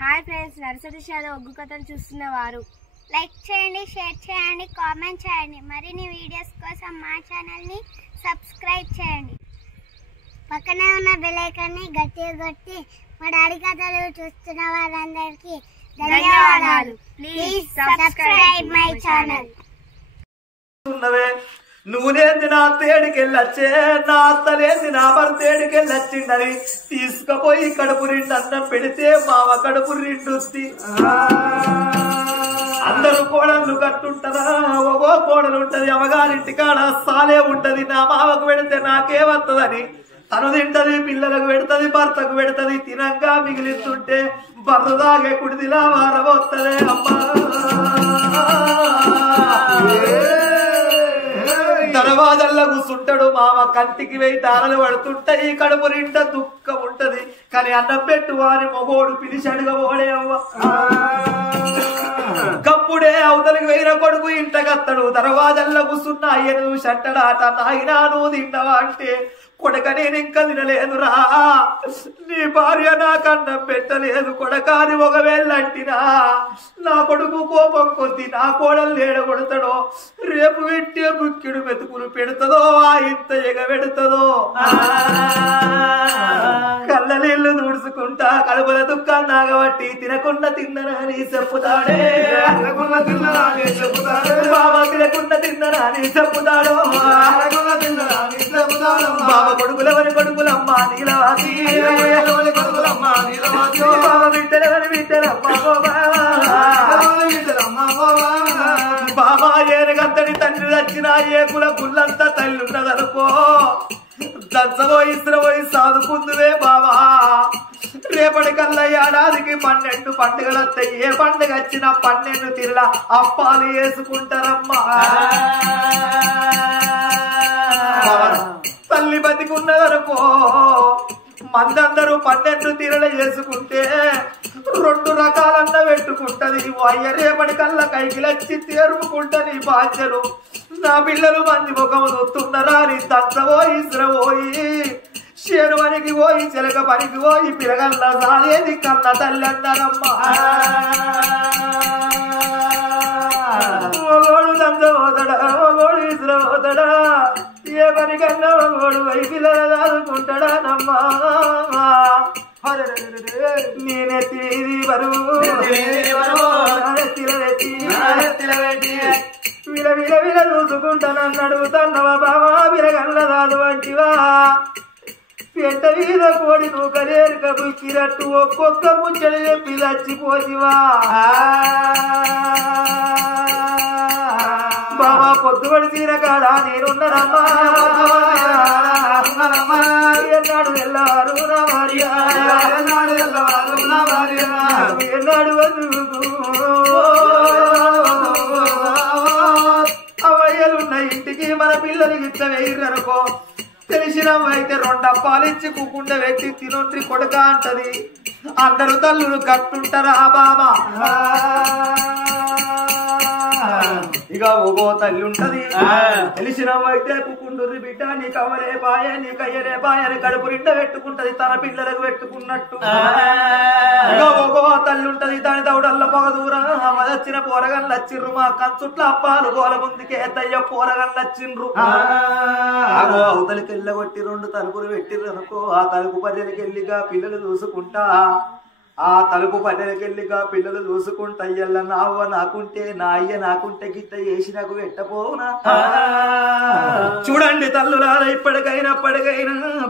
Hi friends, nursery shallow ఒగ్గు కథలు చూస్తున్నవారు like చేయండి, share చేయండి, కామెంట్ చేయండి. మరిన్ని వీడియోస్ కోసం మా ఛానల్ని సబ్స్క్రైబ్ చేయండి. పక్కనే ఉన్న బెల్ ఐకాన్ని గట్టిగా కొట్టి మా డాడీ కథలు చూస్తున్న వారందరికీ ధన్యవాదాలు. Please subscribe my channel. నువ్వులేంది నా తేడికెళ్ళొచ్చే, నా అత్తలేంది నా భర్తేడికెళ్ళొచ్చిండని తీసుకుపోయి కడుపు నిండు అన్నం పెడితే మామ కడుపు నిండుద్ది. అందరూ కోడళ్ళు కట్టుంటదా, ఒగో కోడలు ఉంటది, అమ్మగారింటి కాడ సాలే ఉంటది. నా మామకు పెడితే నాకేమత్తదని తను తింటది, పిల్లలకు పెడతది, భర్తకు పెడతది. తినంగా మిగిలిస్తుంటే బర్రు దాగే కుడిదిలా వారబోత్తదే అమ్మా. దర్వాజల్లో కూర్చుంటాడు మామ, కంటికి వెయ్యి తారలు పడుతుంటాయి, కడుపు నిండా దుఃఖం ఉంటది. కానీ అన్నం పెట్టు వారి మొగోడు పిలిచాడుగా ఓడే అవ్వ. కప్పుడే అవతలికి వేయిన కొడుకు ఇంటకత్తడు. దర్వాజల్లో కూర్చున్న అయ్యను చూసి అంటాడాట, నాయనా నువ్వు తిన్నావా అంటే, కొడక నేను ఇంకా తినలేదురా, నీ భార్య నాకు అన్నం పెట్టలేదు కొడక అని ఒకవేళ అంటినా నా కొడుకు కోపం కొద్ది నా కోడలు లేడగొడతాడో, రేపు పెట్టే బుక్కిడు మెతుకులు పెడతదో, ఆ ఇంత ఎగబెడతదో. కళ్ళ నీళ్లు తుడుచుకుంటా కడుపుల దుఃఖాన్ని నాగబట్టి తినకుండా తిన్నరా అని చెప్పుతాడే, బాబా తినకుండా తిన్నరా అని చెప్పుతాడు. బాబా కొడుకులవని కొడుకులమ్మ నీలవాతి, బాబా బిడ్డలవని బిడ్డలమ్మ బాబా ఏనుగంతటి తండ్రి వచ్చిన ఏకుల గుళ్ళంతా తల్లి ఉన్నదనుకో, దంచబో ఇసురబోయి సాదుకుందువే బాబా. రేపటి కల్లా ఏడాదికి 12 పండుగలు వస్తాయి. ఏ పండుగ వచ్చినా 12 తీరుల అప్పాలు వేసుకుంటారమ్మా. తల్లి బతికున్నదనుకో మందందరూ 12 తీరలు చేసుకుంటే 2 రకాలన్న పెట్టుకుంటది. అయ్య రేపటి కల్లా కైకిలచ్చి తేరుకుంటని బాధ్యలు. నా పిల్లలు మంది ముఖం చూస్తున్నారా అని తంచబోయి ఇసురబోయి శేరువనికి పోయి చిలక పనికి పోయి పిరగల్లా సాదేది కన్న తల్లి అన్నారమ్మా. మగోడు తంచబోతాడా, మగోడు ఇసురబోతాడా, ఏ పనికన్నా మగోడు వై పిల్లలు దాదుకుంటాడా నమ్మా. నేనెత్తి బరువు విల విల విల చూసుకుంటానన్నాడు తన్నవా బావా విరగల్ల దాదు వంటివా. పెద్ద మీద కోడి నూకలేరుక బుక్కినట్టు ఒక్కొక్క ముచ్చడి చెప్పి చచ్చిపోతివా. బాబా పొద్దుబడి తీర కాడా నేనున్నానమ్మా, ఎన్నాడు వెళ్ళారు నా భార్య, ఎన్నాడు అవయ్యలున్న ఇంటికి మన పిల్లలకి ఇట్లా వేయరనుకో, తెలిసిన అయితే 2 అప్పాలిచ్చి కూకుండా పెట్టి తినొంటి కొడక అంటది. అందరు తల్లులు కట్టుంటారా బాబా. ఇక ఒగో తల్లి ఉంటది, తెలిసినవైతే కుకుండుర్రి బిడ్డ నీకు అవలే బాయ నీకు అయ్యలే బాయ అని కడుపు నిండా పెట్టుకుంటది, తన పిల్లలకు పెట్టుకున్నట్టు. ఇక ఒగో తల్లి ఉంటది, దాని దౌడల్ల పొగ దూరం వచ్చిన పోరగన్లు వచ్చిండ్రు, మా కంచుట్ల అప్పాలు గోల ముందుకే తయ్య పోరగన్లు వచ్చిండ్రు. అగో అవతలికి వెళ్ళగొట్టి 2 తలుపులు పెట్టిర్రు అనుకో, ఆ తలుపు పల్లెలకి వెళ్ళిగా పిల్లలు చూసుకుంటా, ఆ తలుపు పల్లెలకెళ్ళిగా పిల్లలు చూసుకుంటా అయ్యల్ల నా అవ్వ నాకుంటే నా అయ్య నాకుంటే గిట్ట చేసి నాకు పెట్టపోనా. చూడండి తల్లులారా, ఇప్పటికైనా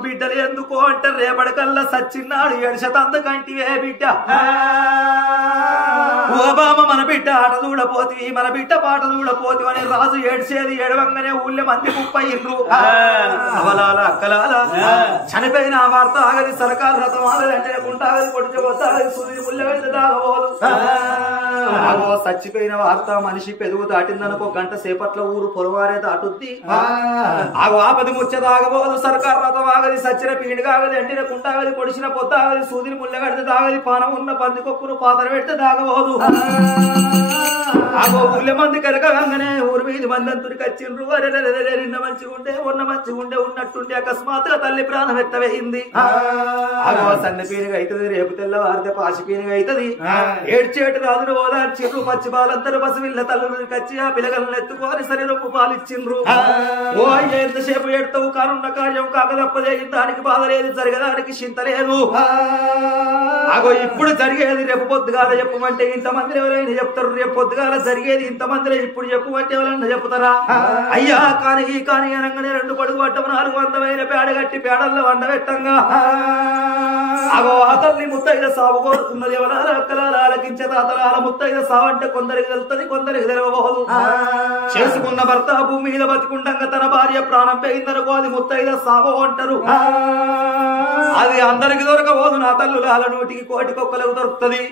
బిడ్డలు ఎందుకో అంటారు, రేపటికల్లా సచ్చిన్నాడు ఎడిసతందుకంటివే బిడ్డ. ఓ బామ మన బిడ్డ ఆట చూడపోతివి, మన బిడ్డ పాట చూడపోతివి అని రాజు ఏడ్చేది ఏడవంగానే ఊళ్ళో మంది ముప్పయ్యిండ్రు. అవలాల అక్కలాల చనిపోయిన వార్త ఆగది, సర్కారు రథం ఆగది, అంటే ఉంటాగది, పొడిచిపోతాగది, సూర్యుడు ముళ్ళ వెళ్ళి దాగబోదు. చచ్చిపోయిన వార్త మనిషి పెదుగు దాటిందనుకో గంట సేపట్ల ఊరు పొలవారే దాటుద్ది ఆపది ముచ్చదాగబోదు సర్కార్ రథం ఆగది సచ్చిన పీడి కాగది ఎండిన కుంటాగది పొడిచిన పొత్తాగది సూదిని ముళ్ళగడితే దాగది పానం ఉన్న పందికొక్కును పాతర పెడితే దాగబోదు ఆగో ఊళ్ళ మంది కరగంగానే ఊరు వీధి మందంతుడికి వచ్చిండ్రు నిన్న మంచిగుండే ఉన్న మంచిగుండే ఉన్నట్టుండే అకస్మాత్తుగా తల్లి ప్రాణం ఎత్తవేయింది ఆగో సన్న పీనుగా అవుతుంది రేపు తెల్లవారితే పాసి పీనుగా అవుతుంది ఏడ్చేటు రాజును ఓదార్చిండ్రు పచ్చి బాలంతరు పసివిల్ల తల్లుడికి వచ్చి ఆ పిల్లగలను ఎత్తుకొని శరీరపు పాలిచ్చిండ్రు ఓ అయ్య ఎంతసేపు ఏడుతావు కానున్న కార్యం కాకదప్పదే దానికి బాధ లేదు జరగదానికి చింత లేదు ఆగో ఇప్పుడు జరిగేది రేపు పొద్దుగాల చెప్పమంటే ఇంతమంది ఎవరైనా చెప్తారు రేపు పొద్దుగాల జరిగేది ఇంతమందిలో ఇప్పుడు చెప్పమంటే ఎవరైనా చెప్తారా అయ్యా కానీ అనగానే 2 పడుగు పట్టం 400 పేడగట్టి పేడల్లో వండబెట్టంగా అగో ఆ తల్లి ముత్తైద సాగు కోరుతున్నది ఎవరాల అక్కలాల ఆలకించే తాతలాల ముత్తైద సావు అంటే కొందరికి తెలుస్తుంది కొందరికి తెలియబోదు చేసుకున్న భర్త భూమి మీద బతికుండగా తన భార్య ప్రాణం పోయిందనుకో అది ముత్తైద సావు అంటారు అది అందరికి దొరకబోదు నా తల్లులాల నోటికి కోటికొక్కలకు దొరుకుతుంది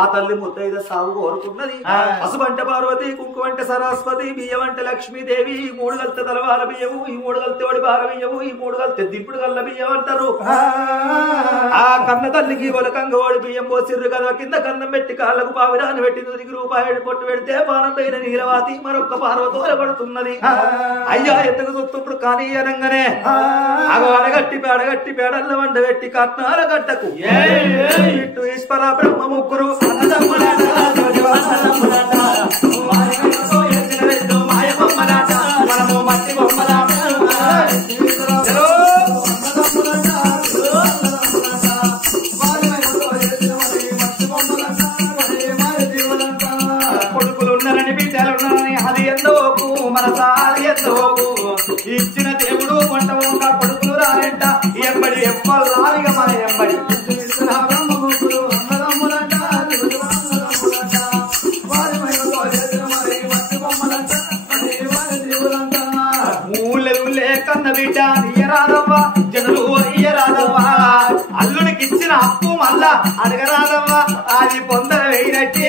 ఆ తల్లి ముత్తైద సాగు కోరుకున్నది పసుబంటే పార్వతి కుంకుమంటే సరస్వతి బియ్యం అంటే లక్ష్మీదేవి 3 గల్తె తలవాల బియ్యము ఈ 3 గల్తె ఒడి బాగ బియ్యము ఈ 3 గల్తె దిప్పుడు గల్ల బియ్యం అంటారు ఆ కన్న తల్లికి ఒలకంగా ఓడి బియ్యం పోసిర్రు కదా కింద కన్నం పెట్టి కాళ్ళకు పావిరాన్ని పెట్టి 100 రూపాయలు పొట్టు పెడితే పానం పైన నీలవాతి మరొక్క పార్వతోల పడుతున్నది అయ్యా ఎందుకు చూస్తుప్పుడు కానీ అనగానే అగో అడగట్టి పేడల్ల వండ పెట్టి కట్నాల గడ్డకు ఇటు ఈశ్వర బ్రహ్మ ముగ్గురు కొడుకులున్నారని బిడ్డలున్నారని అది ఎంతోకు మనసారి ఎంతోకు ఇచ్చిన దేవుడు వంట వంట కొడుకులు రారంట ఎంబడి ఎవ్వలారిగా మన ఎంబడి కన్న బిడ్డ ఇయ్యరాదవ్వా జనులు ఇయ్యరాదవ్వా అల్లుడికి ఇచ్చిన అప్పు మళ్ళా అడగరాదవ్వా అది పొందర వేయినట్టే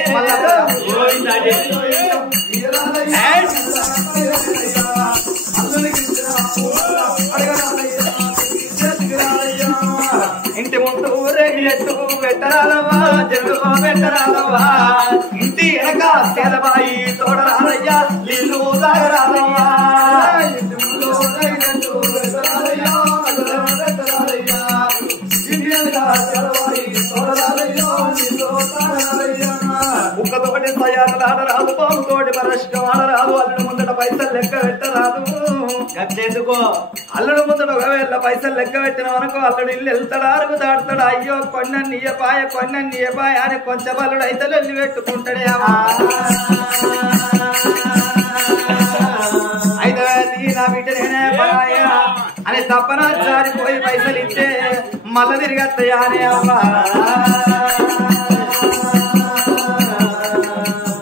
ఇంటి ముందు రేగినట్టు పెట్టరాదవ్వా జనులు పెట్టరాదవ్వా ఇంటి వెనక సేదబాయి తోడరాదయ్యా నీళ్ళు తాగరాదయ్యా ముక్కతోటి తయారు పాముతోటి పరస్కం ఆడరాదు అల్లుడు ముందట పైసలు లెక్క పెట్టరాదు గట్టెందుకో అల్లుడు ముందట 1000 పైసలు లెక్క పెట్టిన వరకు అల్లుడు ఇల్లు వెళ్తాడు అరుగు దాడుతాడు అయ్యో కొన్నీయపాయ అని కొంచెం అల్లుడు అయితే వెళ్ళి పెట్టుకుంటాడే అయితే నా బిడ్డ నేనే పాయ అని తప్పన జారిపోయి పైసలు ఇస్తే మళ్ళా తిరిగి వస్తాయా అనే అమ్మా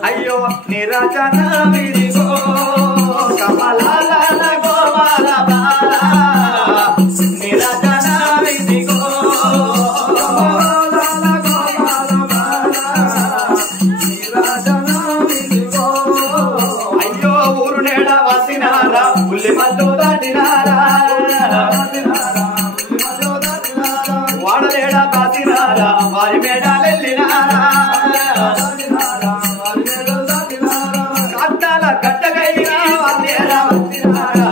అయ్యో నిరాజన విడిగో కమలాల గోపాల బాల నిరాజన విడిగో కమలాల గోపాల బాల నిరాజన విడిగో అయ్యో ఊరు నేడ వసినారా ఉల్లి మల్లు దాటినారా వాడలేడా దాటినారా వారి మేడాలెళ్ళినారా కట్టాల కట్టగైనా వాళ్ళేరా వచ్చినారా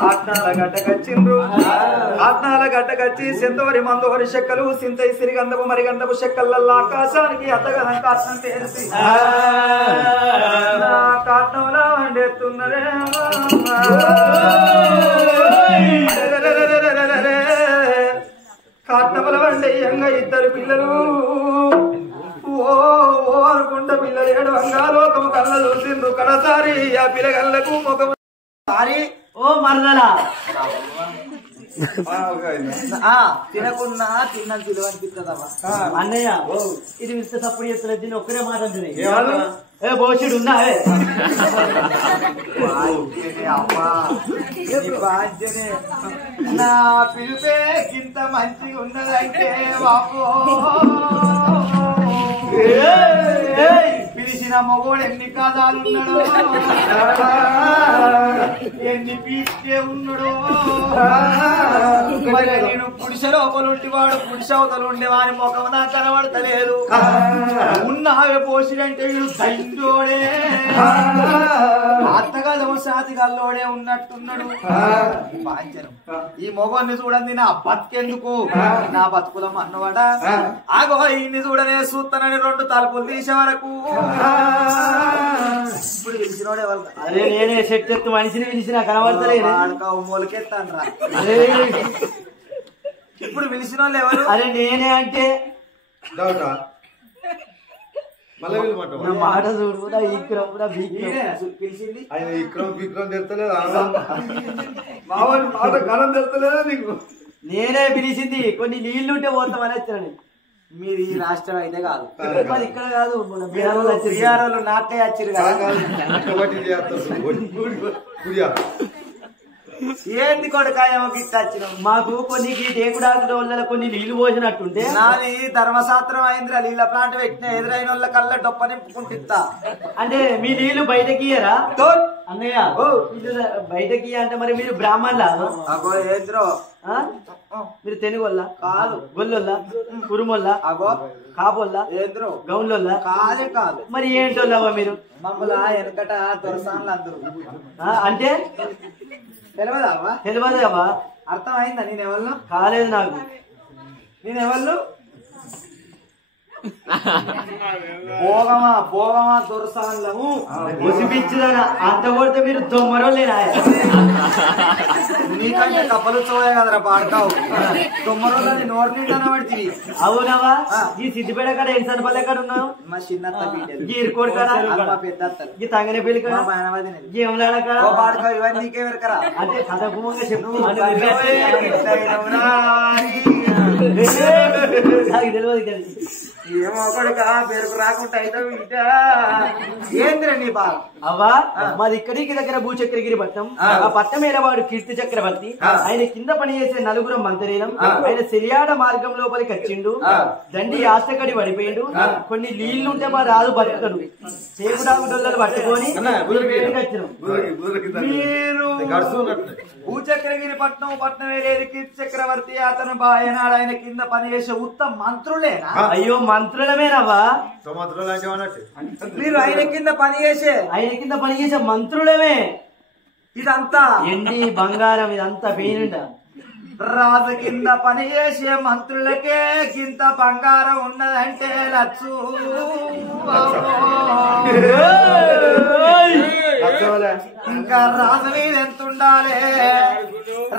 కాట్నాల గడ్డకచ్చిండ్రు కాట్నాల గడ్డకచ్చి సెంతవరి మందవరి చెక్కలు సింతై సిరిగంధపు మరిగంధపు చెక్కలల్లో ఆకాశానికి అత్తగనం కాట్నం తెలిసి కాట్నంలో వండెత్తున్నదే కాట్నముల వండేయంగా 2 పిల్లలు ఓ అనుకుంట పిల్లలు 7 వంగాలోకము కళ్ళ చూసిండ్రు కడసారి ఆ పిల్లగళ్ళకు ముఖము సారి ఓ మరదలా తినకున్నా తిన్నది విలువ అనిపిస్తుందమ్మా అన్నయ్య ఇది ఇస్తే సప్పుడు చేస్తలేదు దీన్ని ఒక్కరే మాట ఏ బోషుడు ఉన్నావే అమ్మా నా పిలిపే ఇంత మంచిగా ఉన్నదంటే బాబు పిలిచిన మగోడు ఎన్ని కాదాలున్నాడో ఎన్ని పీస్తే ఉన్నాడో మరి నేను పురుష లోపలుంటి వాడు పురుష అవతలు ఉండేవాని ముఖం నాకు కనబడతలేదు ఉన్నావే పోసిడంటే వీడు తండ్రోడే అత్తగలము సాతి గల్లోడే ఉన్నట్టున్నాడు వాంచనం ఈ మొగోన్ని చూడండి నా బతికెందుకు నా బతుకులం అన్నవాడ ఆగో ఇన్ని చూడనే చూస్తానని 2 తలుపులు తీసే వరకు ఇప్పుడు పిలిచినోడే వాళ్ళు అరే నేనే సెట్ ఎత్తు మనిషిని పిలిచిన కనబడతలేదు మొలకెత్తాను రా ఇప్పుడు పిలిచిన వాళ్ళు ఎవరు అరే నేనే అంటే మాట చూడు పిలిచింది ఆయన విక్రమ్ తెలుస్తలేదు మాట కరం తెలుస్తలేదా నీకు నేనే పిలిచింది కొన్ని నీళ్లుంటే పోతామని వచ్చాను మీరు ఈ రాష్ట్రం అయితే కాదు ఇక్కడ కాదు బీఆర్ నాకే వచ్చిరు కదా ఏంది కొడుకాయమో గిట్ట వచ్చినాం మాకు కొన్ని టేకుడాకు వల్ల కొన్ని నీళ్లు పోసినట్టుంటే నాది ధర్మశాస్త్రం అయిందిరా నీళ్ళ ప్లాంట్ పెట్టిన ఎదురైన వాళ్ళ కల్లా డొప్ప నింపుకుంటా అంటే మీ నీళ్లు బయటకి ఇయ్యరా అన్నయ్య బయటకి అంటే మరి మీరు బ్రాహ్మణులా అగో ఏంద్రో మీరు తెనుగొల్ల కాదు గొల్లొల్ల కురుమొల్ల అగో కాపోల్ల ఏంద్రో గౌన్లొల్ల కాదే కాదు మరి ఏంటోళ్ళవా మీరు మమ్మల్ని వెనకట దొరసాన్లు అందరు అంటే తెలియదావా తెలియదువా అర్థమైందా నేనెవరు కాలేదు నాకు నేనెవరు భోగమా భోగమా దొరసాన్లము ముసిపించదన అంత కొడితే మీరు దొమ్మరోళ్ళేనా నీకంటే కప్పలు చూడే కదరా పాడతావు 9 రోజులని నోరు నిండా పడితే అవునవా ఈ సిద్దిపేట కాడ ఎన్సన్ పల్లె కాడ ఉన్నావు మా చిన్నత్త గీరుకోడు కాడ మా పెద్ద ఈ తంగనే పెళ్లి కాడ గేమ్లాడ కాడ పాడతావు ఇవన్నీ నీకే వెరకరా అంటే కథకుమంగా చెప్పు నాకు తెలియదు ఏమో కొడుక పెరుగు రాకుండా అయితే ఏంద్ర నీ బాధ అవ్వా మాది ఇక్కడికి దగ్గర భూచక్రగిరి పట్నం ఆ పట్నం వాడు కీర్తి చక్రవర్తి ఆయన కింద పనిచేసే 4 మంత్రీలం ఆయన సెలియాడ మార్గం లోపలికి వచ్చిండు దండి యాస్తకడి పడిపోయిండు కొన్ని నీళ్లుంటే మా రాదు బతుకడు సేపుడాగుడొల్లలు పట్టుకొని మీరు భూచక్రగిరి పట్నం వేరేది కీర్తి చక్రవర్తి అతను బాయనాడు ఆయన కింద పనిచేసే ఉత్తమ మంత్రులేనా అయ్యో మంత్రులమేనవ్వా మీరు ఆయన కింద పనిచేసే మంత్రులమే ఇదంతా ఎండి బంగారం ఇదంతా పేనుండ రాజు కింద పనిచేసే మంత్రులకే కింద బంగారం ఉన్నదంటే లచ్చు ఇంకా రాజు మీద ఎంత ఉండాలి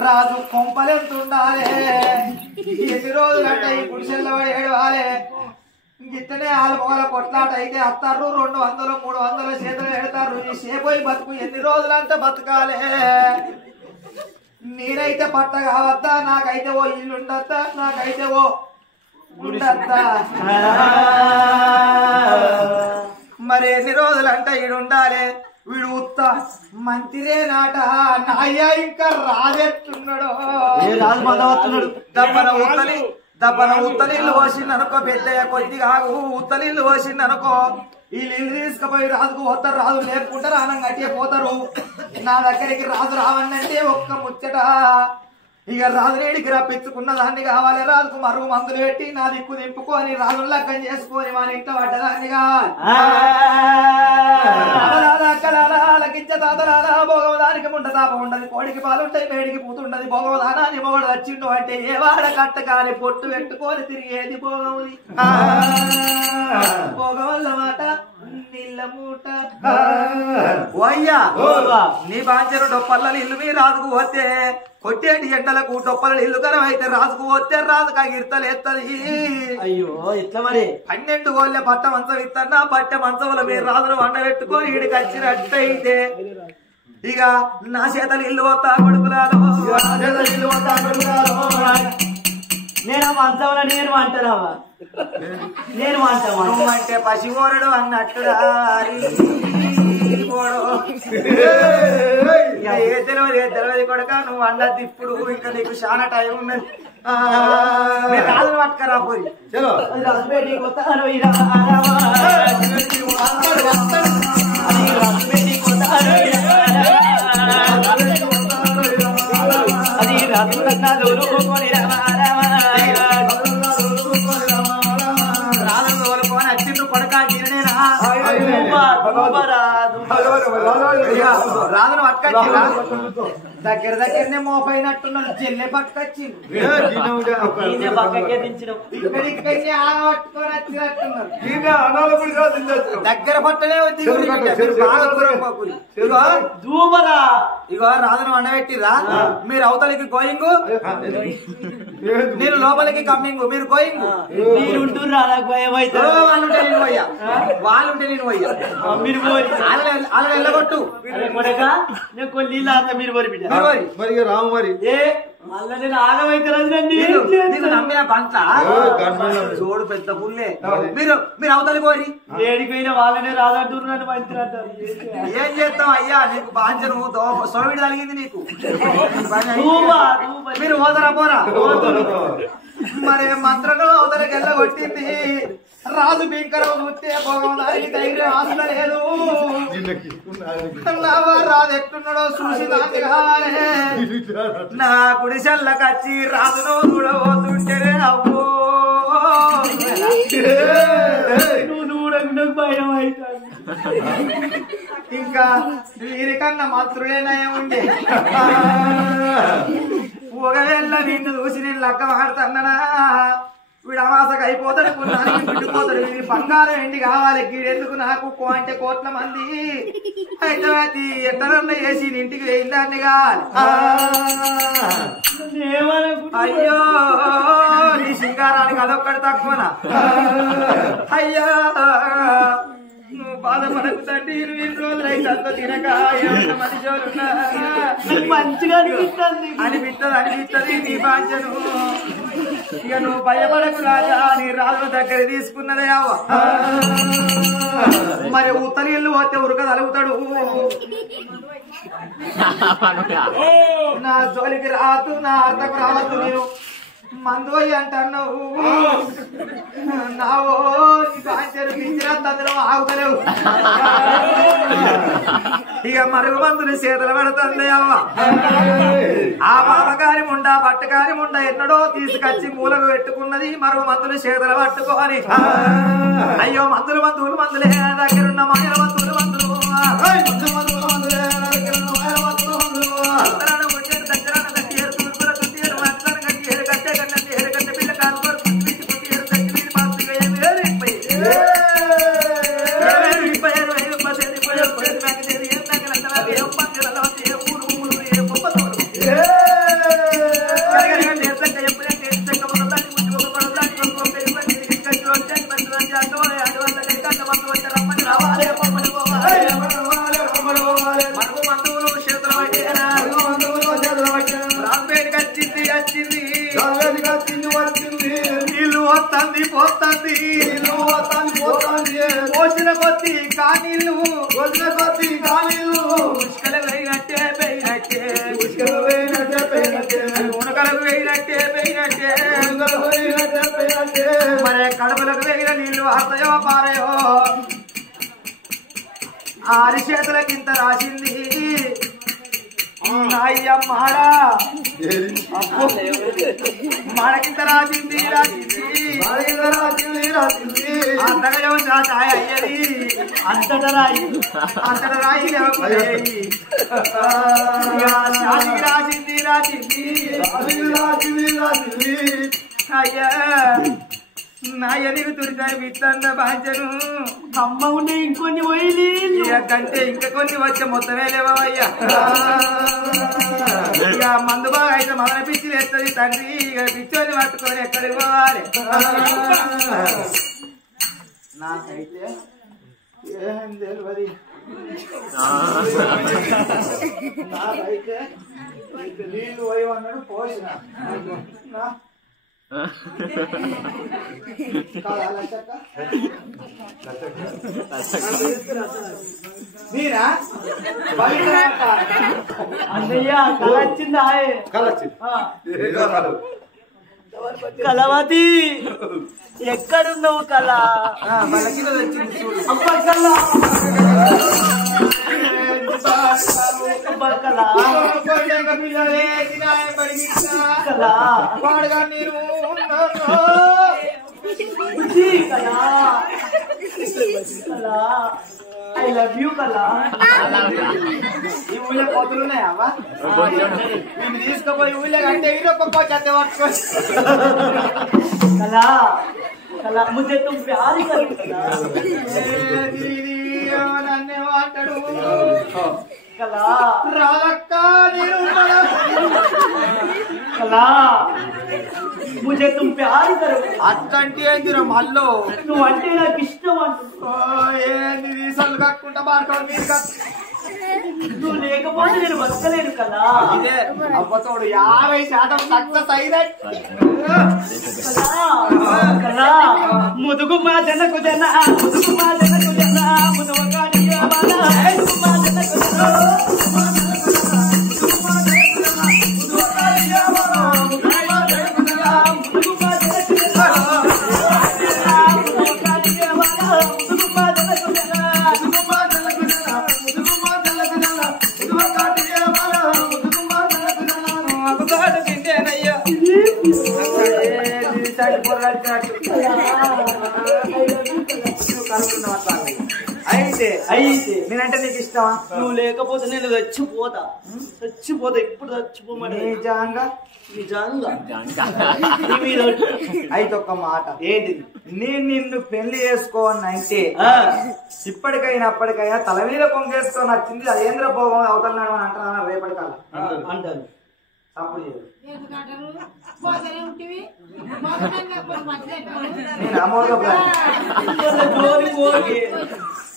రాజు కొంపలు ఎంత ఉండాలి ఎన్ని రోజులంటే ఈ పురుషుల్లో ఏడవాలి గిట్టనే ఆలుమోల కొట్లాట అయితే అత్తారు 200 300 చేతులు పెడతారు ఈ సేపోయి బతుకు ఎన్ని రోజులంటే బతకాలే నేనైతే పట్ట కావద్దా నాకైతే ఓ ఇల్లు ఉండద్దా నాకైతే ఓ ఉండద్దా మరి ఎన్ని రోజులంటే ఈడు ఉండాలి వీడు ఉత్త మంత్రే నాట నాయ ఇంకా రాజెట్టున్నాడు దబ్బన ఉత్తలీళ్ళు పోసిందనుకో పెద్దయ్య కొద్దిగా ఉత్తలీళ్ళు పోసిందనుకో ఈ నీళ్ళు తీసుకుపోయి రాజుకు పోతారు రాజు లేపుకుంటారు ఆనంగా గట్టిగా పోతారు నా దగ్గరికి రాజు రావన్నంటే ఒక్క ముచ్చట ఇక రాజు నేడికి రప్పించుకున్న దాన్ని కావాలి రాజుకు మరుగు మందులు పెట్టి నా దిక్కు దింపుకొని రాజు లగ్గం చేసుకొని మన ఇంట పడ్డదాన్ని భోగవదానికి ముండ తాపం ఉండదు కోడికి పాలుంటాయి మేడికి పూతుండదు భోగవదానాన్ని మొగడు వచ్చిండు అంటే ఏ వాడ కట్ట కాని పొట్టు పెట్టుకొని తిరిగేది భోగవుది భోగవల్ల మాట నీళ్ళ మూట ఓయ్యా నీ బాంచరు డొప్పల్ల ఇల్లు మీ రాజుకు పోతే కొట్టేటి ఎండలకు డొప్పల ఇల్లు కరం అయితే రాజుకు పోతే రాజు కాగిర్తలేస్తుంది అయ్యో ఇట్లా మరి 12 గోళ్ళే పట్ట మంచం ఇస్తున్నా పట్ట మంచంలో మీరు రాజును వండ పెట్టుకొని ఈడికి వచ్చినట్టయితే ఇక నా చేతలు ఇల్లు పోతా కొడుకులాలో నేను మంచంలో నేను అంటానమ్మా నేను అంటామా అంటే పసిగోరడు అన్నట్టురా ఏ తెలియదు కొడక నువ్వు అన్నది ఇప్పుడు ఇంకా నీకు చాలా టైం ఉన్నది రాజును పట్టుకరా పోయి చలో అది రాజు వచ్చిండు కొడక రాజును పట్టుకొచ్చి దగ్గరనే మోపైనట్టున్నాడు జల్లె పట్టుకొచ్చిండు ఇక్కడిక్కడినే పట్టుకొని వచ్చినట్టున్నారు దగ్గర పట్టలే దూబరా ఇగో రాజును వండబెట్టిరా మీరు అవతలికి గోయింగ్ నేను లోపలికి కమ్మింగ్ మీరు గోయింగ్ మీరుంటున్నారు అలా భయమైతే వాళ్ళుంటే నేను పోయా వాళ్ళుంటే నేను పోయా మీరు అలా వెళ్ళగొట్టు నేను కొన్ని నీళ్ళు అంతా మీరు పోరి బిడ్డ మరి రాము మరి మళ్ళా నేను ఆగమైతే రాజునండి నమ్మిన పంట చూడు పెద్ద పుల్లే మీరు మీరు అవతలి కోరి ఏడిపోయిన వాళ్ళనే రాదంటున్నారు నన్ను మంత్రి అంటారు ఏం చేస్తాం అయ్యా నీకు బాంచను సోవిడి కలిగింది నీకు మీరు పోతారా పోరా మరి మంత్రంలో అవతలకి వెళ్ళగొట్టింది రాజు భీకరం చూస్తే భగవంతుడికి ధైర్యం ఆశ లేదు రాజు ఎట్టున్నాడో చూసి నా గుడిసెల్లకచ్చి రాజును చూడబోతుంటేనే అవ్వో నువ్వు చూడకుండా భయం అవుతాను ఇంకా వీరికన్నా మంత్రులే నయం ఉండే ఒకవేళ నిన్ను చూసి నేను లక్క మాడుతున్నానా వీడు అమాసకు అయిపోతాడు కొన్నానికి బిడ్డుపోతాడు ఇది బంగారం ఎండి కావాలి గీడెందుకు నాకు అంటే కోట్ల మంది అయితే ఎట్టరన్న వేసి ఇంటికి వేయిందాన్ని కావాలి అయ్యో నీ సింగారానికి అదొక్కటి తక్కువనా అయ్యో నువ్వు బాధపడకు తండ్రి 20 రోజులైతే అంత తినక మనిషి మంచిగా అనిపిస్తుంది నీ బాధ్యను ఇక నువ్వు భయపడకు రాజా నీ రాజుల దగ్గర తీసుకున్నదే అవ్వ మరి ఉత్తరీళ్ళు పోతే ఉరక తలుగుతాడు నా జోలికి రాదు నా అర్థకు రావద్దు నేను మందోయి అంటున్నావు నావో బాధ్యను పిచ్చిరా తందులో ఆగుతలేవు ఇక మరుగు మందులు చేతులు పెడుతుంది అవ్వ ఆ పాపకారి ముండా పట్టుకారి ముండా ఎన్నడో తీసుకొచ్చి మూలకు పెట్టుకున్నది మరుగు మందులు చేతులు పట్టుకోని అయ్యో మందులు మందులే దగ్గరున్న మాయల మందులు పోసిన కొద్ది కానీళ్ళు ఉష్కలు వేయినట్టే మునకలకు వేయినట్టే మరి కడపలకు వేయిన నీళ్లు ఆడతాయో పారయో ఆరి చేతులకింత రాసింది అయ్యమ్మాడా మనకింత రాసింది అంతగా అయ్యది అంతట రాయి రాసింది అయ్యా నా ఎదిగి తురితారు విత్తంద బాంచను అమ్మ ఉండే ఇంకొన్ని పోయి కంటే ఇంకా కొన్ని వచ్చే మొత్తమే లేవయ్యా ఇక మందు బాగా అయితే మదన పిచ్చిలు ఎత్తది తండ్రి ఇక పిచ్చోని పట్టుకొని ఎక్కడికి పోవాలి నాకైతే ఏం తెలియదు నాకైతే నీళ్లు పోయమన్నాడు పోసిన మీరా అన్నయ్య కళ వచ్చిందా కలొచ్చింది కలవతి ఎక్కడున్నావు కళ వాళ్ళకి వచ్చింది చూడు అబ్బ కళ అబ్బ కళ కళ వాడుగా నేను కళ కళ ఐ లవ్ యూ కళ ఈ ఊళ్ళో కోతులు ఉన్నాయా నేను తీసుకుపోయి ఊళ్ళో అంటే ఒక్కొక్క చెత్త పట్టుకోవచ్చు కళ కళ ముझे तुम प्यार करो నన్నే మాట్లాడు కళ రాలక్క నేను కళ मुझे तुम प्यार करो అట్లాంటి ఏందిరా మల్లో నువ్వు అంటే నాకు ఇష్టం అంటున్నా ఏంది వీసాలు కక్కుంటా బాడుకోవాలి మీరు నువ్వు లేకపోతే నేను బతకలేను కదా ఇదే అవ్వతోడు 50% సక్సెస్ అయినట్టు కదా ముదుగు మా జనకు జన ముదుగు మా జనకు జన ముదుగు కాడి వాల ముదుగు మా జనకు జన అయితే నేనంటే నీకు ఇష్టమా నువ్వు లేకపోతే నేను చచ్చిపోతా ఇప్పుడు చచ్చిపోమని నిజంగా నిజంగా అయితే ఒక్క మాట ఏంటిది నేను నిన్ను పెళ్లి చేసుకోవాలంటే ఇప్పటికైనా అప్పటికైనా తల మీద కొంగేసుకో నచ్చింది అదేంద్ర భోగం అవుతున్నాడు అని అంటున్నా రేపటి కాలం అంటాను తప్పుడు చేయదు నేను అమోఘ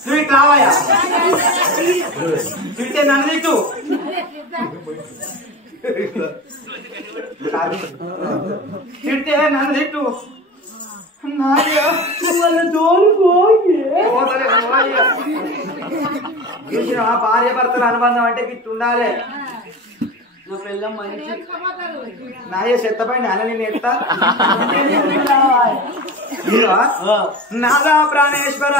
స్వీట్ రావయా స్వీట్ నన్ను నీకు తింటే నన్ను తిట్టు చూసిన భార్య భర్తల అనుబంధం అంటే గిట్టు ఉండాలి నా పిల్లం మంచి నాయ చెత్తపై నాన్న నేను ఎత్తా నాదా ప్రాణేశ్వర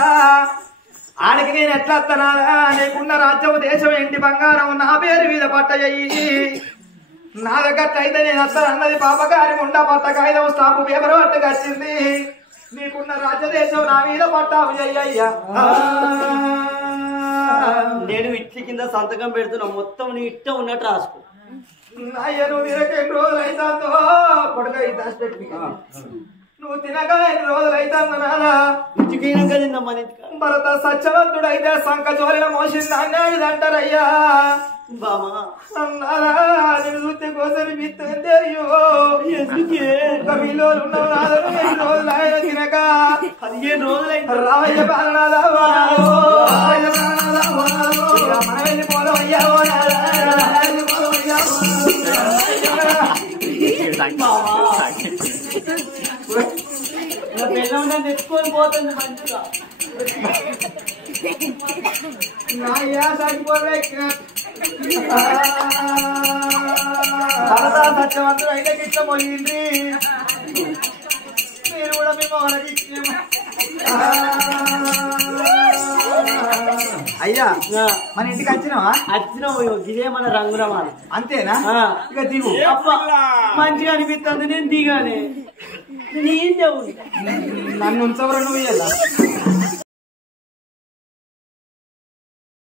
ఆడికి నేను ఎట్లా వస్తానాదా నీకున్న రాజ్యం దేశం ఎంటి బంగారం నా పేరు మీద పట్టయ్యి నా దగ్గర అయితే నేను వస్తాను అన్నది పాపగారి ఉండా పట్ట కాగితం స్టాంపు పేపర్ పట్టకు వచ్చింది నీకున్న రాజ్యదేశం నా మీద పట్టావు అయ్యయ్యా నేను ఇట్ల కింద సంతకం పెడుతున్నా మొత్తం నీ ఇట్ట ఉన్నట్టు రాసుకో అయ్య నువ్వు తినక ఎన్ని రోజులు అవుతుందో కొడుక దాచిపెట్టి నువ్వు తినక ఎన్ని రోజులు అవుతుందో నానా ఇంటికైనాక తిన్నా మన ఇంటికి భరత సత్యవంతుడు అయితే సంక చోరిన మోసింది అన్నాడు అంటారయ్యా బామా అన్నారా నేను చూస్తే కోసం బిత్తుంది అయ్యో ఎందుకే మీలో ఉన్నావు నాదను ఎన్ని రోజులు ఆయన తినక 15 రోజులైంది రావయ్య ప్రాణనాథ మనం వెళ్ళిపోదాం అయ్యా నా పిల్లం నన్ను తెచ్చుకొని పోతుంది మంచిగా సత్యవంతుడు అయితే గిట్ల పోయింది మీరు కూడా మేము అయ్యా మన ఇంటికి వచ్చినావా వచ్చినావు ఇదే మన రంగురమాల అంతేనా ఇక దిగు మంచిగా అనిపిస్తుంది నేను దిగానే నేను ఏం చెవు నన్ను ఉంచవరా నువ్వు ఇలా